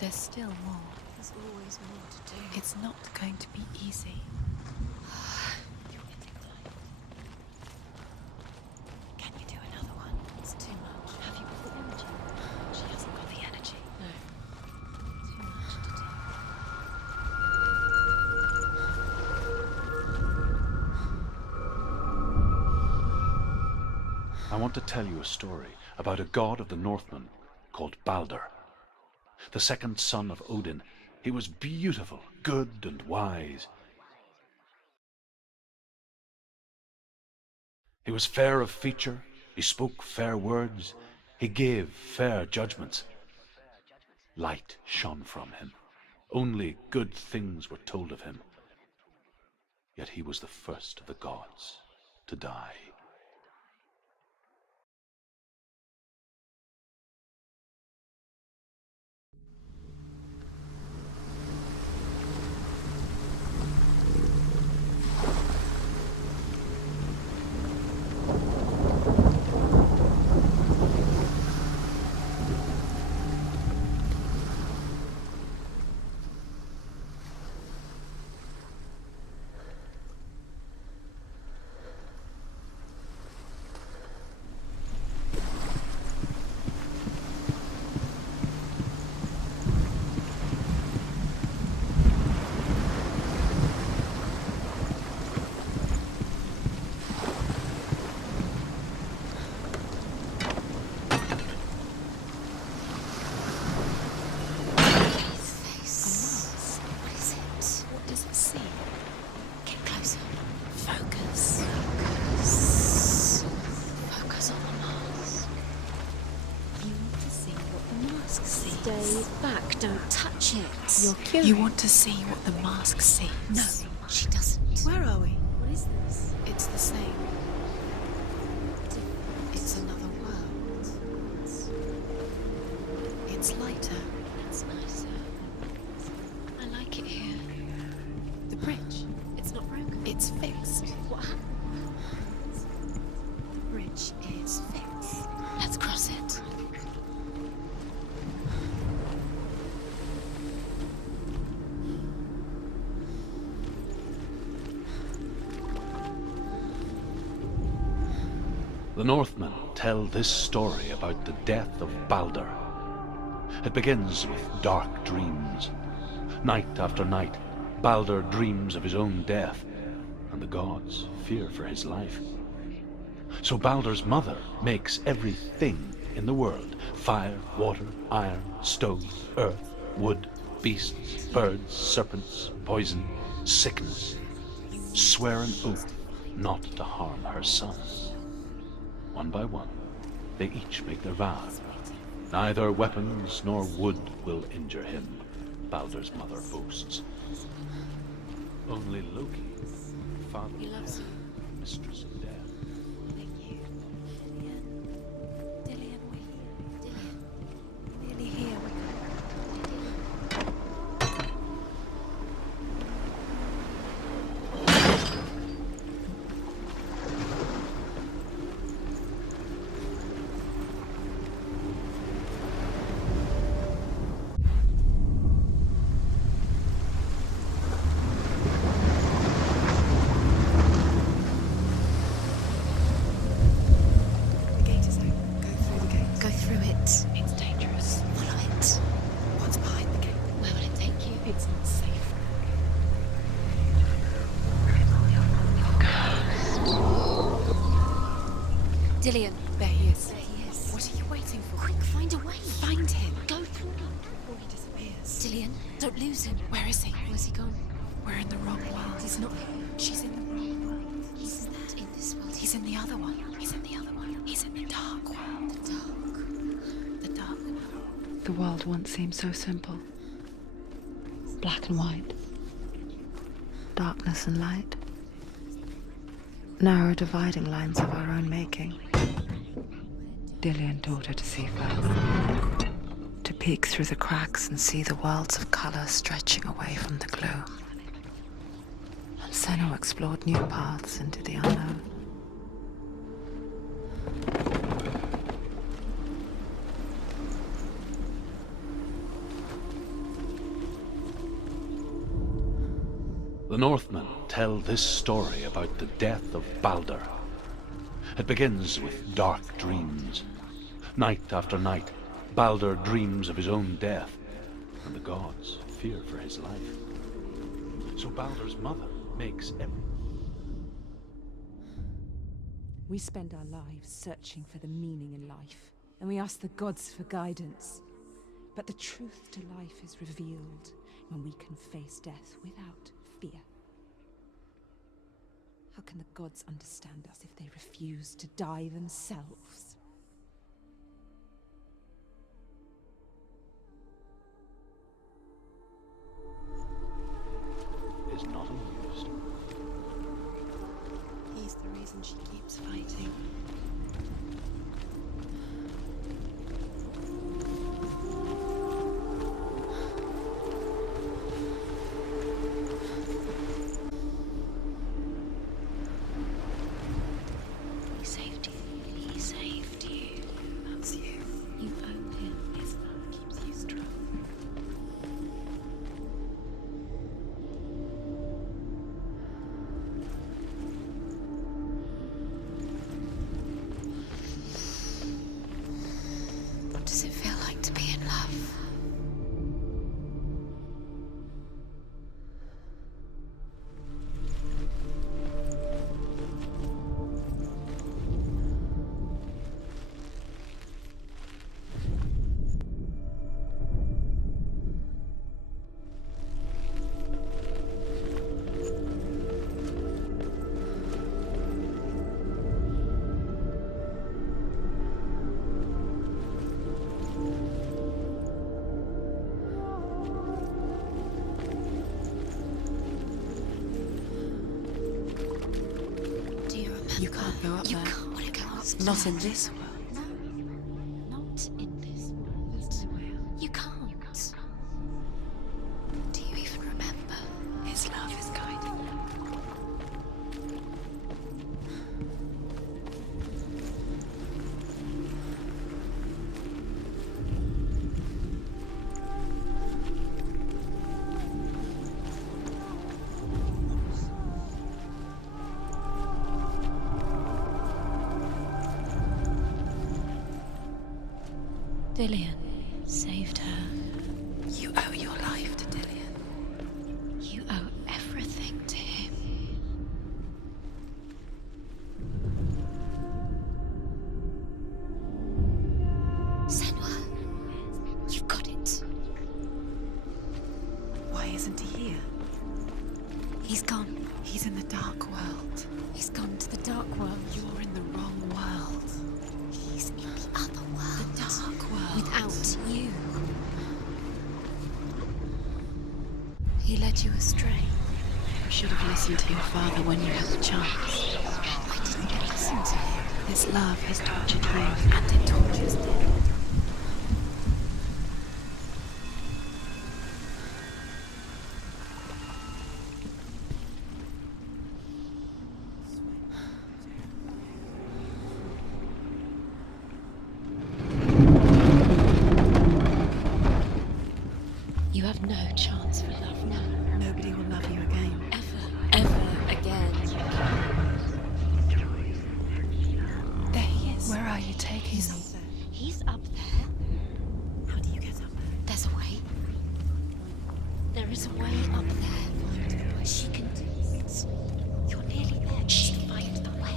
There's still more. There's always more to do. It's not going to be easy. Can you do another one? It's too much. Have you got the energy? She hasn't got the energy. No. Too much to do. I want to tell you a story about a god of the Northmen called Balder. The second son of Odin, he was beautiful, good and wise. He was fair of feature, he spoke fair words, he gave fair judgments. Light shone from him. Only good things were told of him. Yet he was the first of the gods to die. Stay back, don't touch it. You're curious. You want to see what the mask sees. No, she doesn't. Where are we? What is this? It's the same. It's another world. It's lighter. It's nicer. I like it here. The bridge. It's not broken. It's fixed. What happened? The bridge is fixed. Let's cross it. The Northmen tell this story about the death of Balder. It begins with dark dreams. Night after night, Balder dreams of his own death, and the gods fear for his life. So Balder's mother makes everything in the world: fire, water, iron, stone, earth, wood, beasts, birds, serpents, poison, sickness. Swear an oath not to harm her son. One by one, they each make their vow. Neither weapons nor wood will injure him, Balder's mother boasts. Only Loki, father He of loves death, you. mistress of death. Thank you. Dillian, we're here. Dillian. Nearly here, we The gate is open. Go through the gate. go through it. It's dangerous. Follow it. What's behind the gate? Where will it take you? It's not safe. Dillian. There he is. There he is. What are you waiting for? Quick, find a way. Find him. Go through. Before he disappears. Dillian, don't lose him. Where is he? Where's he gone? We're in the wrong world. He's not here. She's in the wrong world. He's not in this world. He's in the other one. He's in the other one. He's in the dark world. the dark. The dark world. The world once seemed so simple. Black and white. Darkness and light. Narrow dividing lines of our own making. Dillian taught her to see first. To peek through the cracks and see the worlds of colour stretching away from the gloom. And Senua explored new paths into the unknown. The Northmen tell this story about the death of Balder. It begins with dark dreams. Night after night, Balder dreams of his own death, and the gods fear for his life. So Balder's mother makes every... We spend our lives searching for the meaning in life, and we ask the gods for guidance. But the truth to life is revealed when we can face death without fear. How can the gods understand us if they refuse to die themselves? is not amused. He's the reason she keeps fighting. He saved you. He saved you. That's you. You owe him. His love keeps you strong. What does it feel like to be in love? Do you remember? You can't go up You there. can't go up Not there. in this world. No, not in this world. You can't. Do you even remember? His love is guiding you. Dillian saved her. You owe your life to Dillian. You owe everything to him. Senua, you've got it. Why isn't he here? He's gone. He's in the dark world. He's gone to the dark world. You're in the wrong world. He's in the other world. The dark world. Without you. He led you astray. You should have listened to your father when you had the chance. I didn't listen to him. His love has tortured you, and it tortures me. You have no chance for love now. Nobody will love you again. Ever again. There he is. Where are you taking me? He's up there. How do you get up there? There's a way. There is a way up there. She can do it. You're nearly there. Just find the way.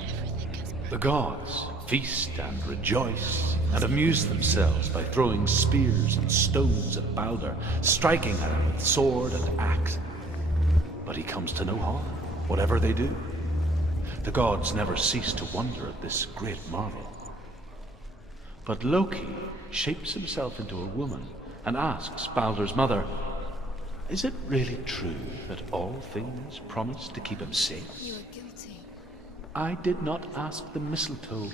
Everything has The gods feast and rejoice and amuse themselves by throwing spears and stones at Balder, striking at him with sword and axe. But he comes to no harm, whatever they do. The gods never cease to wonder at this great marvel. But Loki shapes himself into a woman and asks Balder's mother, "Is it really true that all things promise to keep him safe?" You are guilty. I did not ask the mistletoe,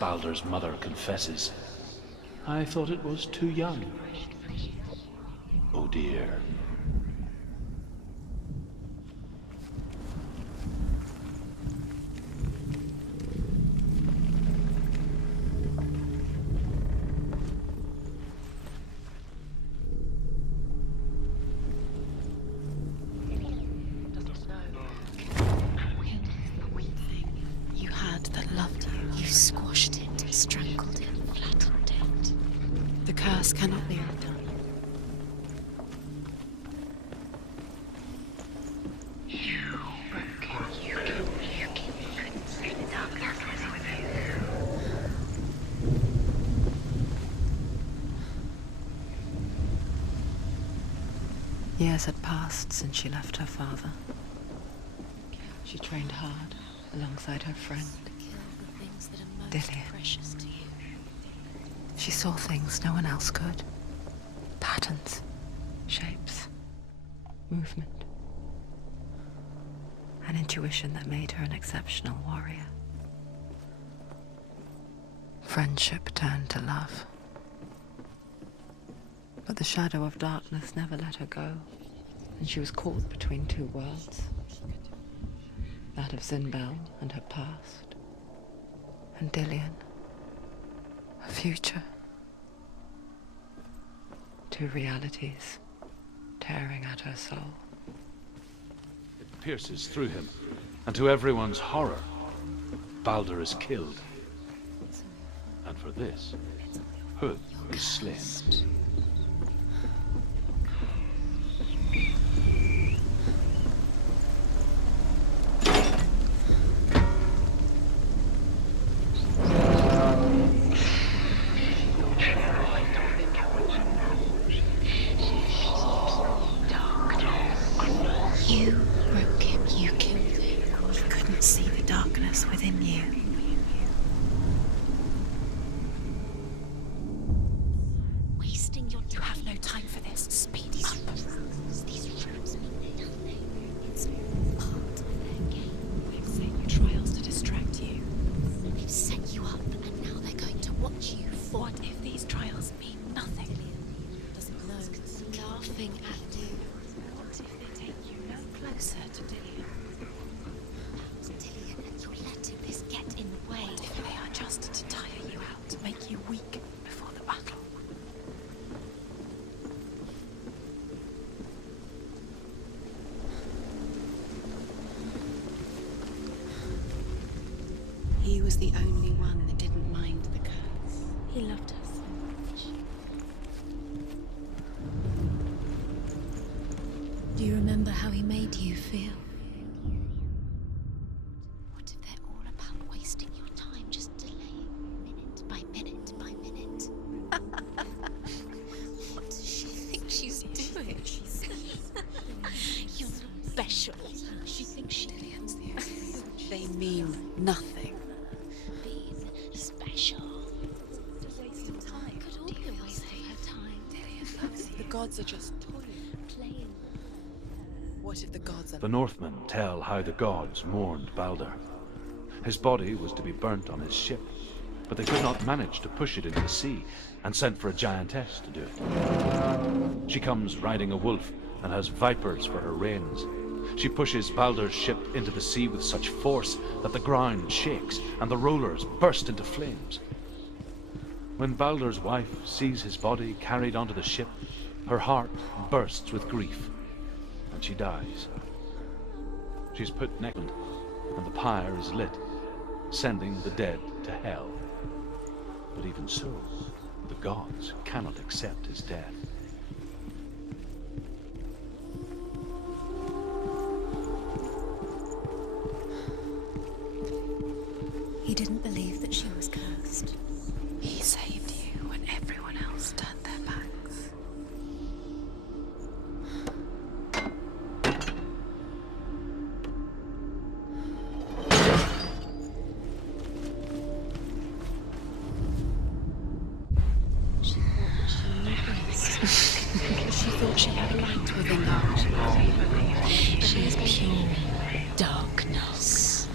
Balder's mother confesses. I thought it was too young. Oh dear. strangled it, flattened it. The curse cannot be undone. Years had passed since she left her father. She trained hard alongside her friend, Kill the things that are most Dillian. precious to you. She saw things no one else could. Patterns, shapes, movement. An intuition that made her an exceptional warrior. Friendship turned to love. But the shadow of darkness never let her go, and she was caught between two worlds. That of Zinbel and her past, and Dillian, her future. Two realities tearing at her soul. It pierces through him, and to everyone's horror, Baldur is killed. And for this, Hood is slain. You broke him, you killed him. You couldn't see the darkness within you. Wasting your time. You have no time for this. Speed up. These rules mean nothing. It's part of their game. They've set you trials to distract you. They've set you up, and now they're going to watch you for What if these trials mean nothing? doesn't know. Laughing at you. What if they take you no closer to Dillian? Dillian, and you're letting this get in the way. What if they are just to tire you out, to make you weak before the battle? He was the only one that didn't mind the curse. He loved her so much. Do you remember how he made you feel? What if they're all about wasting your time, just delaying minute by minute by minute? What does she think she's doing? You're special. She thinks she is. They mean nothing. Being special. A waste of time. Could all be a waste of her time. The gods are just toying. Playing. What if the gods are... The Northmen tell how the gods mourned Baldur. His body was to be burnt on his ship, but they could not manage to push it into the sea, and sent for a giantess to do it. She comes riding a wolf and has vipers for her reins. She pushes Baldur's ship into the sea with such force that the ground shakes and the rollers burst into flames. When Baldur's wife sees his body carried onto the ship, her heart bursts with grief, and she dies. She's put naked, and the pyre is lit, sending the dead to hell. But even so, the gods cannot accept his death. He didn't believe that she was cursed. He saved you when everyone else turned their backs. She thought she knew best. She thought she had light within her. She is pure darkness.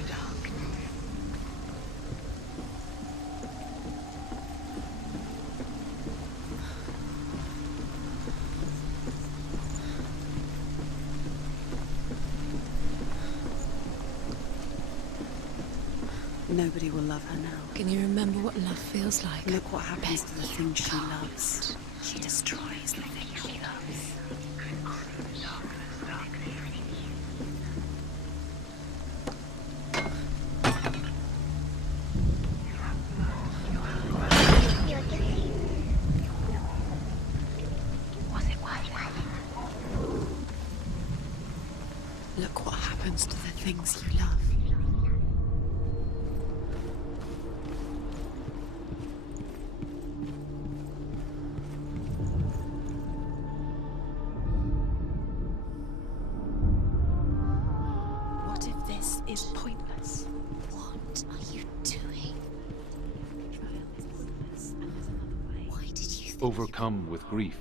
Nobody will love her now. Can you remember what love feels like? Look what happens to the things she loves. She destroys the thing she loves. things you love. What if this is pointless? What are you doing? Why did you think Overcome with grief,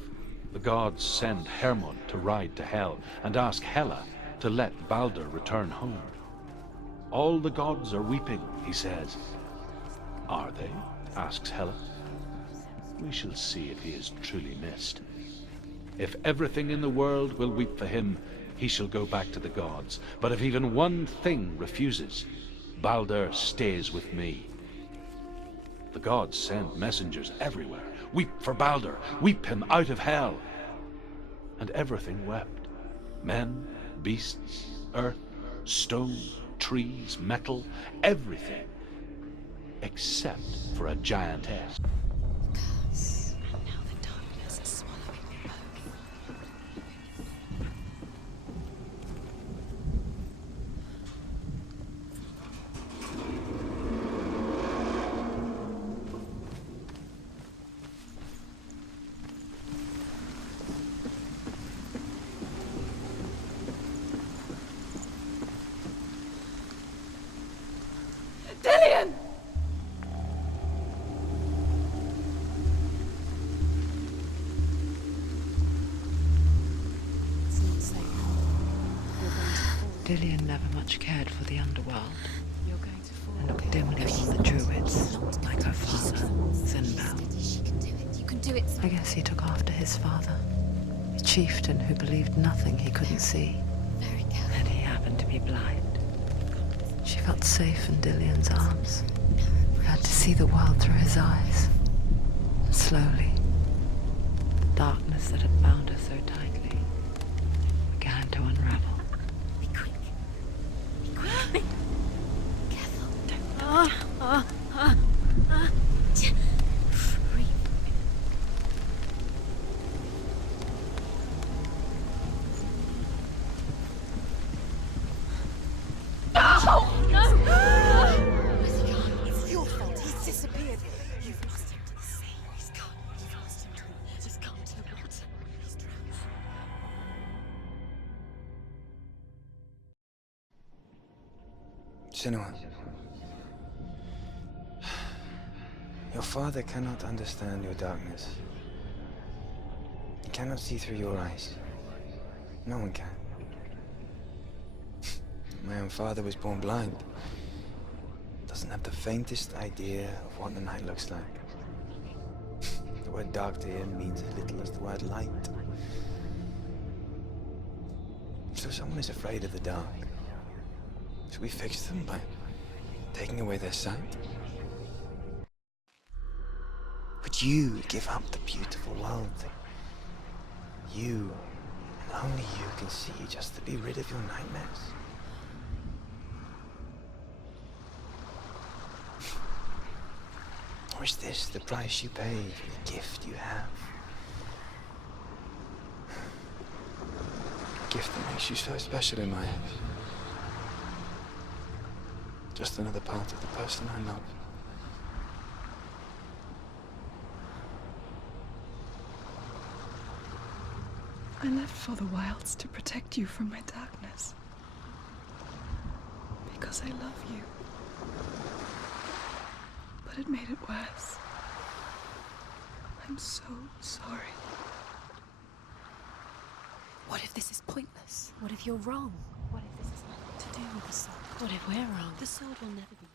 the gods send Hermod to ride to Hell and ask Hela to let Balder return home. All the gods are weeping, he says. Are they? Asks Hela. We shall see if he is truly missed. If everything in the world will weep for him, he shall go back to the gods. But if even one thing refuses, Balder stays with me. The gods send messengers everywhere. Weep for Balder, weep him out of Hell. And everything wept. Men, beasts, earth, stone, trees, metal, everything. Except for a giantess. Curse. And now the darkness is swallowing them both. Dillion! It's not safe. You're going to fall. Dillion never much cared for the underworld You're going to fall. and looked dimly on the druids, like her father, Sinbad. she can do it? You can do it. I guess he took after his father, a chieftain who believed nothing he couldn't see, Very careful. and he happened to be blind. She felt safe in Dillion's arms, had to see the world through his eyes. And slowly, the darkness that had bound her so tightly began to unravel. Be quick. Be quick. Careful. Breathe. It's your fault. He's disappeared. You've lost him to the sea. He's gone. You've lost him to the... He's gone to the water. He's drowned. Senua, your father cannot understand your darkness. He cannot see through your eyes. No one can. My own father was born blind. Doesn't have the faintest idea of what the night looks like. The word dark to him means as little as the word light. So someone is afraid of the dark. Should we fix them by taking away their sight? Would you give up the beautiful world that you, and only you, can see just to be rid of your nightmares? Or is this the price you pay for the gift you have? A gift that makes you so special in my eyes. Just another part of the person I love. I left for the wilds to protect you from my darkness. Because I love you. But it made it worse. I'm so sorry. What if this is pointless? What if you're wrong? What if this has nothing to do with the sword? What if we're wrong? The sword will never be